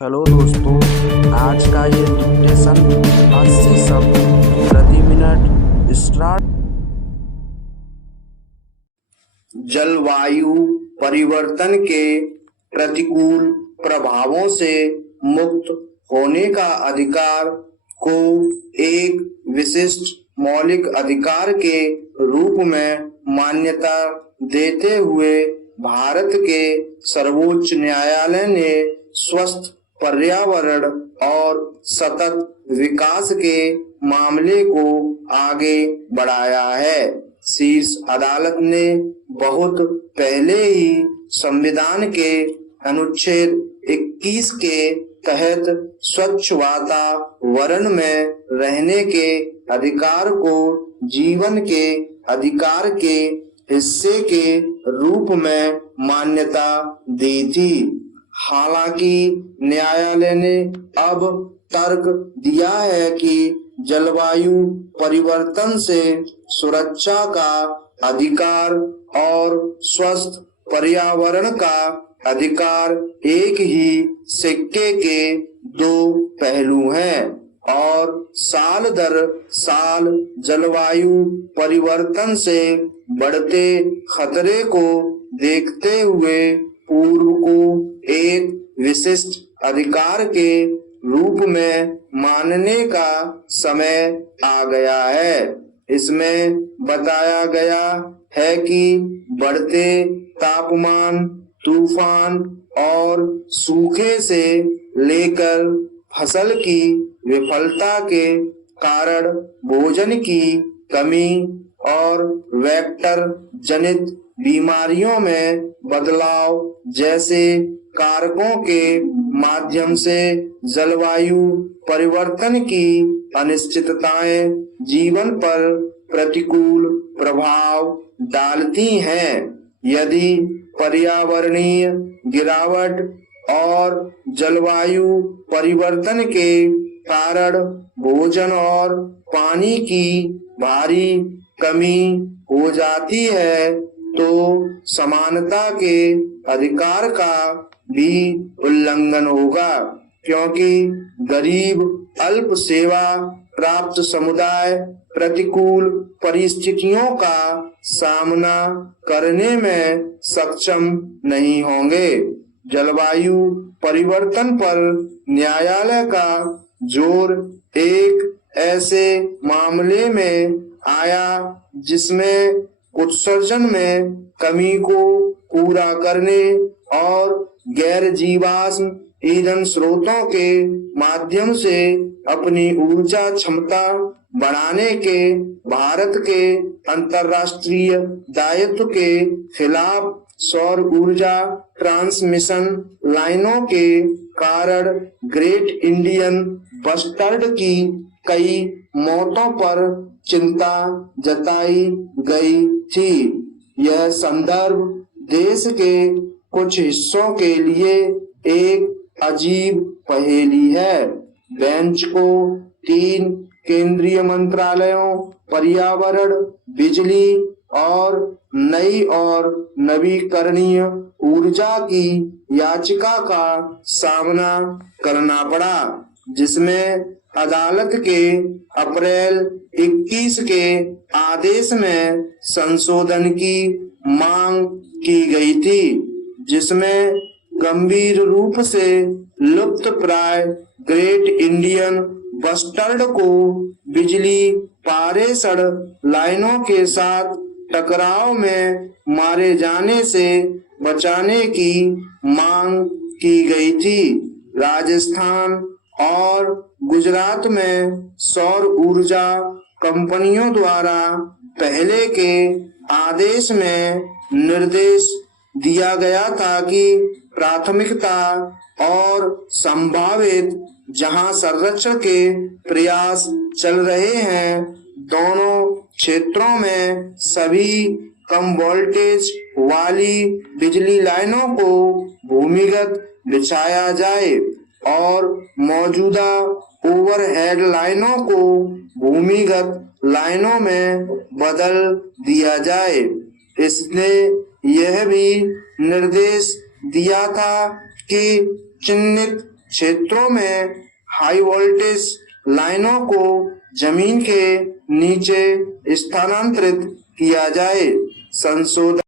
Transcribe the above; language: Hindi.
हेलो दोस्तों, आज का ये डिक्टेशन 80 शब्द प्रति मिनट स्टार्ट। जलवायु परिवर्तन के प्रतिकूल प्रभावों से मुक्त होने का अधिकार को एक विशिष्ट मौलिक अधिकार के रूप में मान्यता देते हुए भारत के सर्वोच्च न्यायालय ने स्वस्थ पर्यावरण और सतत विकास के मामले को आगे बढ़ाया है। शीर्ष अदालत ने बहुत पहले ही संविधान के अनुच्छेद 21 के तहत स्वच्छ वातावरण में रहने के अधिकार को जीवन के अधिकार के हिस्से के रूप में मान्यता दी थी। हालांकि न्यायालय ने अब तर्क दिया है कि जलवायु परिवर्तन से सुरक्षा का अधिकार और स्वस्थ पर्यावरण का अधिकार एक ही सिक्के के दो पहलू हैं और साल दर साल जलवायु परिवर्तन से बढ़ते खतरे को देखते हुए पूर्व को एक विशिष्ट अधिकार के रूप में मानने का समय आ गया है। इसमें बताया गया है कि बढ़ते तापमान, तूफान और सूखे से लेकर फसल की विफलता के कारण भोजन की कमी और वेक्टर जनित बीमारियों में बदलाव जैसे कारकों के माध्यम से जलवायु परिवर्तन की अनिश्चितताएं जीवन पर प्रतिकूल प्रभाव डालती हैं। यदि पर्यावरणीय गिरावट और जलवायु परिवर्तन के कारण भोजन और पानी की भारी कमी हो जाती है तो समानता के अधिकार का भी उल्लंघन होगा, क्योंकि गरीब अल्प सेवा प्राप्त समुदाय प्रतिकूल परिस्थितियों का सामना करने में सक्षम नहीं होंगे। जलवायु परिवर्तन पर न्यायालय का जोर एक ऐसे मामले में आया जिसमें उत्सर्जन में कमी को पूरा करने और गैर जीवाश्म ईंधन स्रोतों के माध्यम से अपनी ऊर्जा क्षमता बढ़ाने के भारत के अंतर्राष्ट्रीय दायित्व के खिलाफ सौर ऊर्जा ट्रांसमिशन लाइनों के कारण ग्रेट इंडियन बस्टर्ड की कई मौतों पर चिंता जताई गई थी। यह संदर्भ देश के कुछ हिस्सों के लिए एक अजीब पहेली है। बेंच को 3 केंद्रीय मंत्रालयों पर्यावरण, बिजली और नई और नवीकरणीय ऊर्जा की याचिका का सामना करना पड़ा, जिसमें अदालत के अप्रैल 21 के आदेश में संशोधन की मांग की गई थी, जिसमें गंभीर रूप से लुप्त प्राय ग्रेट इंडियन बस्टर्ड को बिजली पारेषण लाइनों के साथ टकराव में मारे जाने से बचाने की मांग की गई थी। राजस्थान और गुजरात में सौर ऊर्जा कंपनियों द्वारा पहले के आदेश में निर्देश दिया गया था कि प्राथमिकता और संभावित जहां संरक्षण के प्रयास चल रहे हैं, दोनों क्षेत्रों में सभी कम वोल्टेज वाली बिजली लाइनों को भूमिगत बिछाया जाए और मौजूदा ओवरहेड लाइनों को भूमिगत लाइनों में बदल दिया जाए। इसने यह भी निर्देश दिया था कि चिन्हित क्षेत्रों में हाई वोल्टेज लाइनों को जमीन के नीचे स्थानांतरित किया जाए। संशोधन